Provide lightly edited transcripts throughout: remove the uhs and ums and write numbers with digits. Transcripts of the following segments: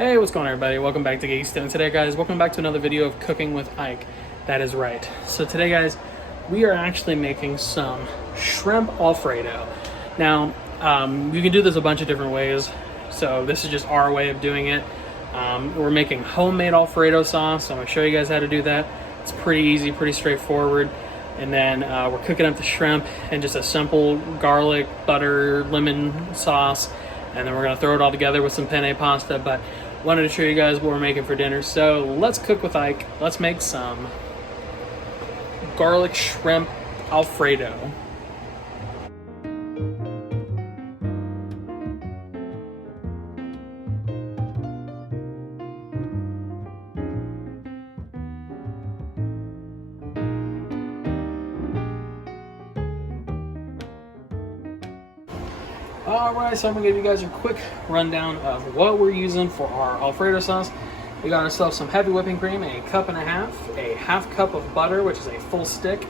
Hey, what's going on, everybody? Welcome back to Geek-Stew. And today, guys, welcome back to another video of Cooking with Ike. That is right. So today, guys, we are actually making some shrimp Alfredo. Now, you can do this a bunch of different ways. So this is just our way of doing it. We're making homemade Alfredo sauce. So I'm going to show you guys how to do that. It's pretty easy, pretty straightforward. And then we're cooking up the shrimp in just a simple garlic, butter, lemon sauce. And then we're going to throw it all together with some penne pasta. But wanted to show you guys what we're making for dinner. So let's cook with Ike. Let's make some garlic shrimp Alfredo. Alright, so I'm going to give you guys a quick rundown of what we're using for our Alfredo sauce. We got ourselves some heavy whipping cream, a cup and a half cup of butter, which is a full stick.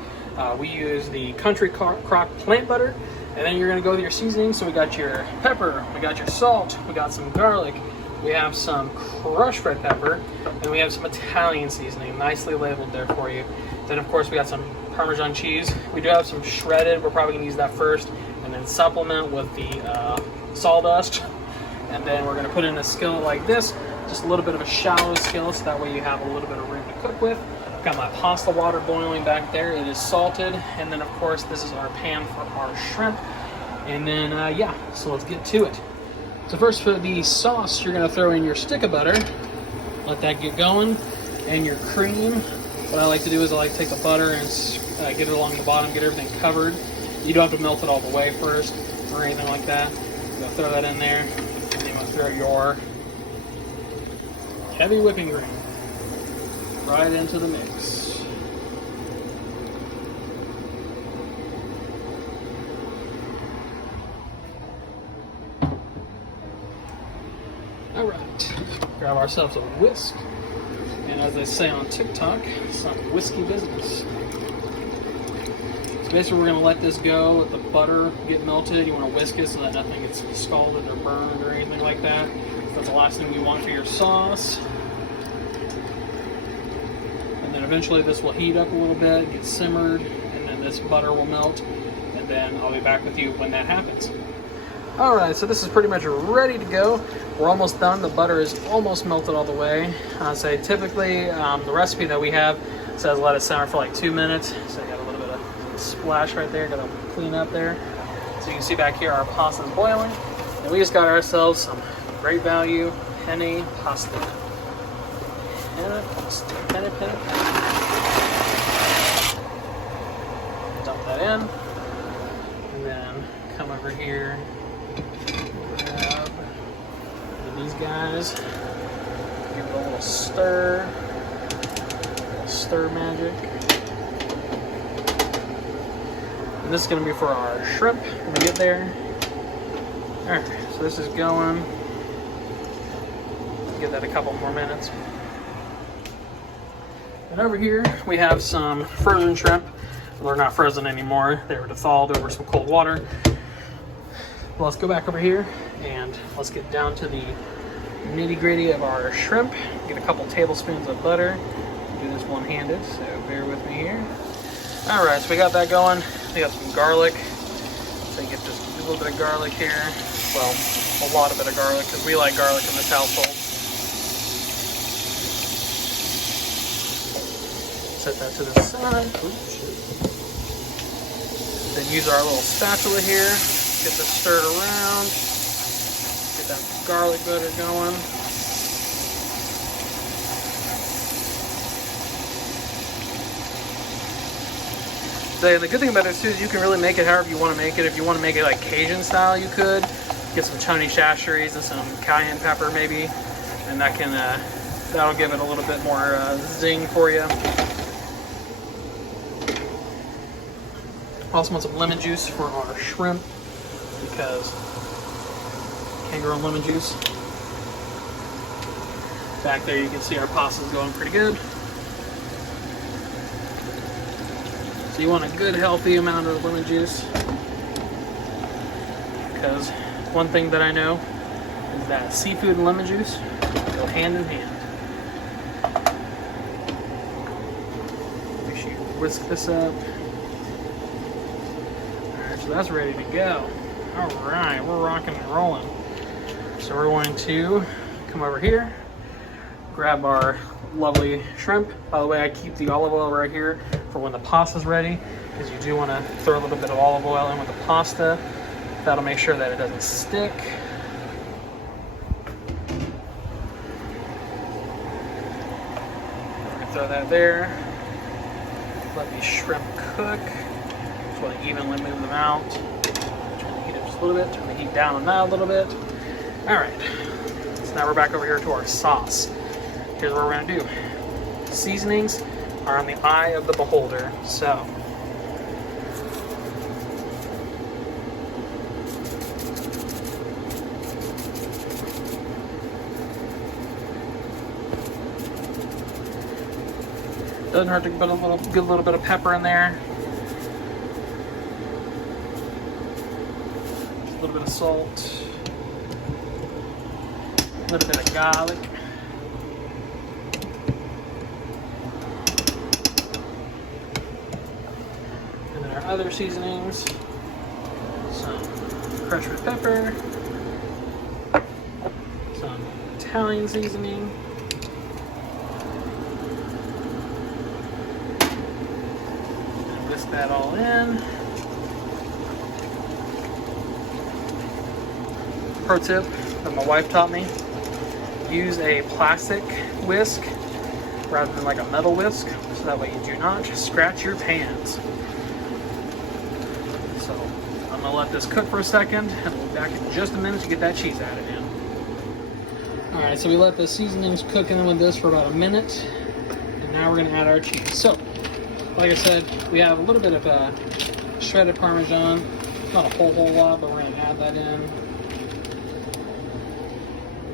We use the Country Crock plant butter, and then you're going to go with your seasoning. So we got your pepper, we got your salt, we got some garlic, we have some crushed red pepper, and we have some Italian seasoning, nicely labeled there for you. Then, of course, we got some Parmesan cheese. We do have some shredded. We're probably going to use that first, and then supplement with the sawdust. And then we're going to put it in a skillet like this, just a little bit of a shallow skillet, so that way you have a little bit of room to cook with. Got my pasta water boiling back there. It is salted. And then, of course, this is our pan for our shrimp. And then, yeah, so let's get to it. So first, for the sauce, you're going to throw in your stick of butter. Let that get going. And your cream. What I like to do is I like to take the butter and get it along the bottom, get everything covered. You don't have to melt it all the way first or anything like that. You'll throw that in there, and then you'll throw your heavy whipping cream right into the mix. All right, grab ourselves a whisk, and as they say on TikTok, some whiskey business. Basically, we're going to let this go, let the butter get melted. You want to whisk it so that nothing gets scalded or burned or anything like that. That's the last thing you want for your sauce. And then eventually this will heat up a little bit, get simmered, and then this butter will melt. And then I'll be back with you when that happens. Alright, so this is pretty much ready to go. We're almost done. The butter is almost melted all the way. I say typically the recipe that we have says let it simmer for like 2 minutes. So you got a little bit of splash right there, gotta clean up there. So you can see back here our pasta is boiling, and we just got ourselves some great value penne pasta. Penne. Dump that in, and then come over here, grab these guys, give it a little stir magic. This is going to be for our shrimp when we get there. Alright, so this is going. Give that a couple more minutes. And over here we have some frozen shrimp. They're not frozen anymore. They were thawed over some cold water. Well, let's go back over here and let's get down to the nitty-gritty of our shrimp. Get a couple tablespoons of butter. Do this one-handed, so bear with me here. Alright, so we got that going. We got some garlic. So you get just a little bit of garlic here. Well, a lot of bit of garlic, because we like garlic in this household. Set that to the side. Then use our little spatula here. Get this stirred around. Get that garlic butter going. The good thing about it too is you can really make it however you want to make it. If you want to make it like Cajun style, you could get some Choni Chachere's and some cayenne pepper maybe, and that can that'll give it a little bit more zing for you. Also want some lemon juice for our shrimp because can't grow lemon juice. Back there you can see our pasta's going pretty good. So you want a good healthy amount of lemon juice, because one thing that I know is that seafood and lemon juice go hand in hand. Make sure you whisk this up. Alright, so that's ready to go. Alright, we're rocking and rolling. So we're going to come over here, grab our lovely shrimp. By the way, I keep the olive oil right here for when the pasta's ready, because you do want to throw a little bit of olive oil in with the pasta. That'll make sure that it doesn't stick. Throw that there. Let these shrimp cook. Just want to evenly move them out. Turn the heat up just a little bit. Turn the heat down on that a little bit. Alright. So now we're back over here to our sauce. Here's what we're going to do. Seasonings are on the eye of the beholder. So doesn't hurt to put a little bit of pepper in there. Just a little bit of salt. A little bit of garlic. And then our other seasonings. Some crushed red pepper. Some Italian seasoning. That all in. Pro tip that my wife taught me: use a plastic whisk rather than like a metal whisk, so that way you do not scratch your pans. So I'm gonna let this cook for a second, and we'll be back in just a minute to get that cheese added in. Alright, so we let the seasonings cook in with this for about a minute, and now we're gonna add our cheese. So like I said, we have a little bit of shredded Parmesan, not a whole lot, but we're going to add that in.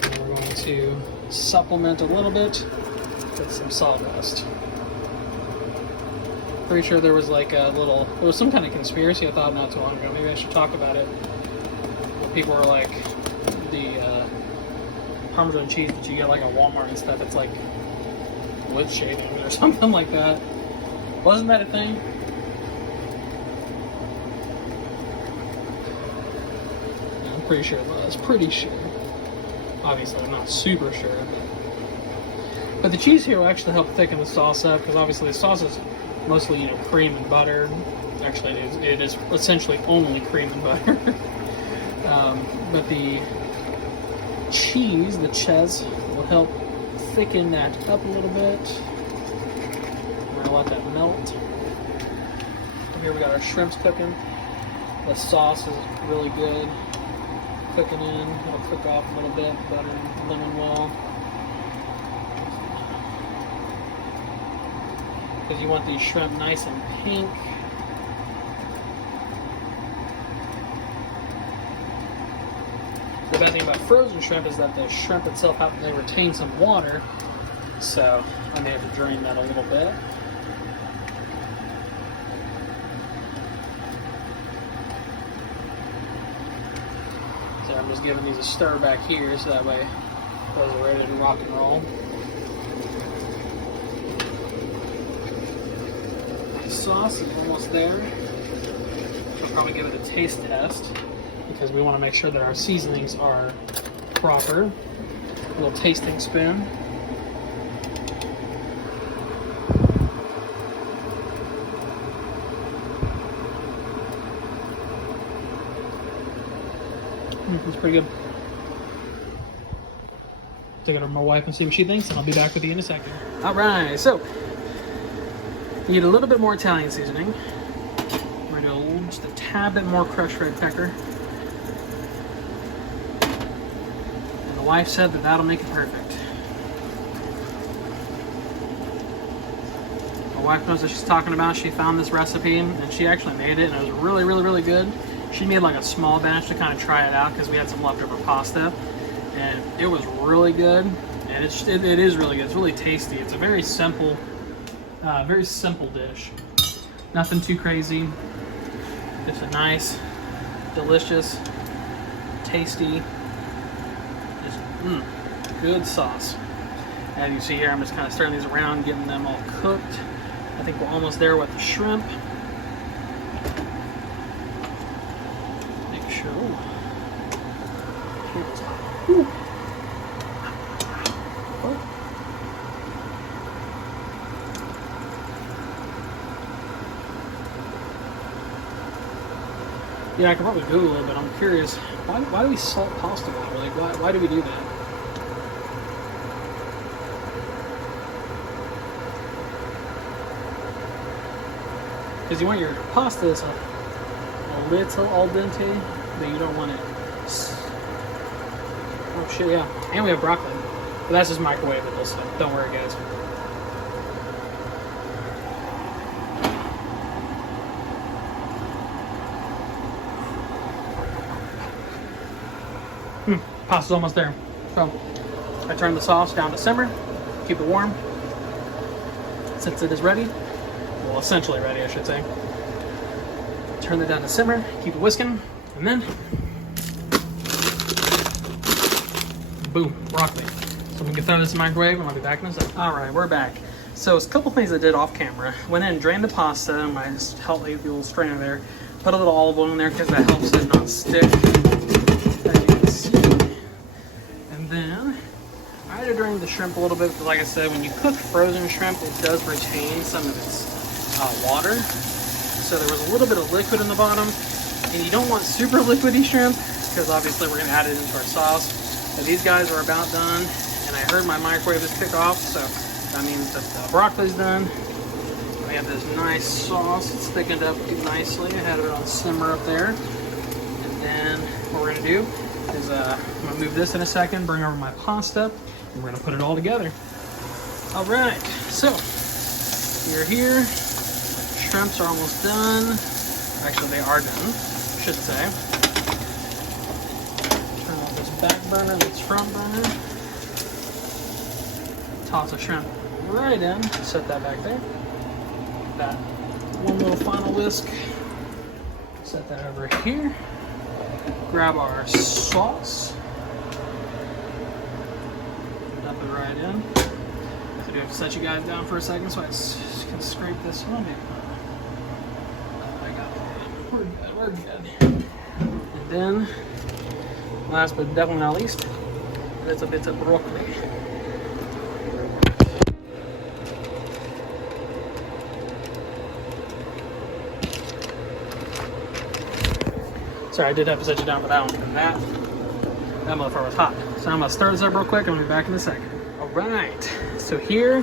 And we're going to supplement a little bit with some sawdust. Pretty sure there was like there was some kind of conspiracy I thought not too long ago. Maybe I should talk about it. But people were like, the Parmesan cheese that you get like at Walmart and stuff, it's like wood shaving or something like that. Wasn't that a thing? Yeah, I'm pretty sure it was. Pretty sure. Obviously, I'm not super sure. But the cheese here will actually help thicken the sauce up, because obviously the sauce is mostly, cream and butter. Actually, it is essentially only cream and butter. But the cheese, the ches, will help thicken that up a little bit. Let that melt. Here we got our shrimps cooking. The sauce is really good. Cooking in. It'll cook off a little bit. Butter and lemon well. Because you want these shrimp nice and pink. The bad thing about frozen shrimp is that the shrimp itself they retain some water. So I may have to drain that a little bit. I'm just giving these a stir back here, so that way those are ready to rock and roll. The sauce is almost there. I'll probably give it a taste test, because we want to make sure that our seasonings are proper. A little tasting spoon. It's pretty good. Take it over to my wife and see what she thinks, and I'll be back with you in a second. Alright, so you need a little bit more Italian seasoning. We're going to do just a tad bit more crushed red pepper. And the wife said that that'll make it perfect. My wife knows what she's talking about. She found this recipe, and she actually made it, and it was really, really, really good. She made like a small batch to kind of try it out, because we had some leftover pasta, and it was really good. And it is really good. It's really tasty. It's a very simple dish. Nothing too crazy. Just a nice, delicious, tasty, just good sauce. As you see here, I'm just kind of stirring these around, getting them all cooked. I think we're almost there with the shrimp. Make sure. Ooh. Yeah, I can probably Google it, but I'm curious. Why do we salt pasta water? Like, why do we do that? Because you want your pasta is a little al dente, but you don't want it. Oh shit, yeah. And we have broccoli. But that's just microwavable, so don't worry, guys. Pasta's almost there. So I turn the sauce down to simmer, keep it warm. Since it is ready, well, essentially ready, I should say. Turn it down to simmer, keep it whisking, and then boom, broccoli. So we can throw this in the microwave and I'll be back in a second. All right, we're back. So it's a couple things I did off camera. Went in, drained the pasta, and I just helped leave the little strainer there. Put a little olive oil in there because that helps it not stick. As you can see. And then I had to drain the shrimp a little bit because, like I said, when you cook frozen shrimp, it does retain some of its water. So there was a little bit of liquid in the bottom, and you don't want super liquidy shrimp because obviously we're going to add it into our sauce. So these guys are about done, and I heard my microwave is kick off, so that means that the broccoli's done. We have this nice sauce. It's thickened up nicely. I had it on simmer up there. And then what we're going to do is I'm going to move this in a second, bring over my pasta, and we're going to put it all together. All right, so you're here. Shrimps are almost done. Actually, they are done, I should say. Turn off this back burner, this front burner. Toss the shrimp right in. Set that back there. That one little final whisk. Set that over here. Grab our sauce. Dump it right in. I do have to set you guys down for a second so I can scrape this one. I got it. We're good, we're good. And then, last but definitely not least, that's a bit of broccoli. Sorry, I did have to set you down for that one because that motherfucker was hot. So I'm gonna stir this up real quick and I'll be back in a second. All right, so here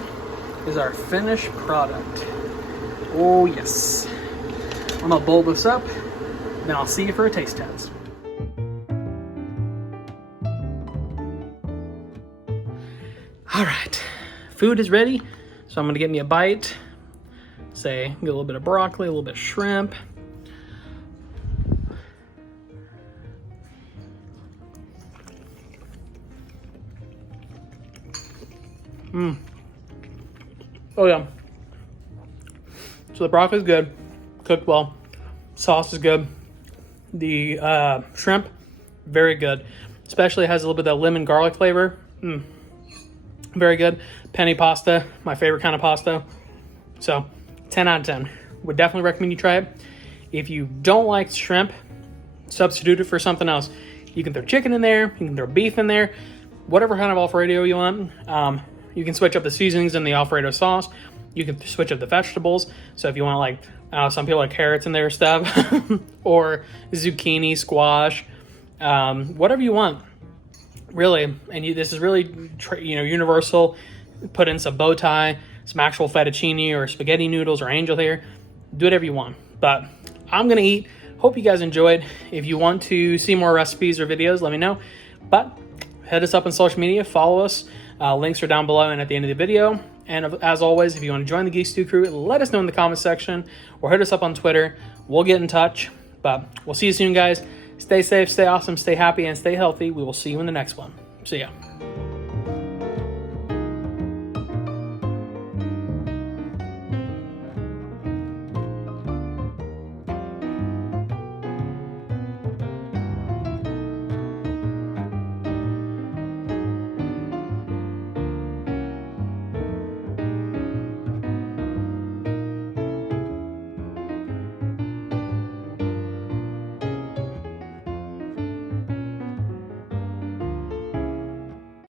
is our finished product. Oh yes. I'm gonna bowl this up, then I'll see you for a taste test. All right, food is ready. So I'm gonna get me a bite. Say, get a little bit of broccoli, a little bit of shrimp. Oh yeah. So the broccoli is good, cooked well. Sauce is good. The shrimp, very good. Especially has a little bit of that lemon garlic flavor. Very good. Penne pasta, my favorite kind of pasta. So 10 out of 10. Would definitely recommend you try it. If you don't like shrimp, substitute it for something else. You can throw chicken in there. You can throw beef in there. Whatever kind of Alfredo you want. You can switch up the seasonings in the Alfredo sauce. You can switch up the vegetables. So if you want like, some people like carrots in their stuff, or zucchini, squash, whatever you want, really. And this is really, universal. Put in some bow tie, some actual fettuccine or spaghetti noodles or angel hair. Do whatever you want. But I'm gonna eat. Hope you guys enjoyed. If you want to see more recipes or videos, let me know. But head us up on social media, follow us. Links are down below and at the end of the video. And as always, if you want to join the Geek-Stew crew, let us know in the comments section or hit us up on Twitter. We'll get in touch. But we'll see you soon, guys. Stay safe, stay awesome, stay happy, and stay healthy. We will see you in the next one. See ya.